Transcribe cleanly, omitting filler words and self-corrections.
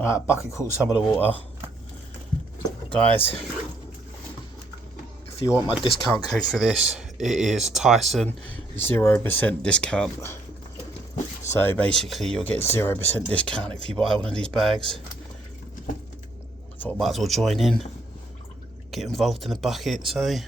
Alright, bucket caught some of the water. Guys, if you want my discount code for this, it is Tyson 0% discount. So basically you'll get 0% discount if you buy one of these bags. I thought I might as well join in, get involved in the bucket, so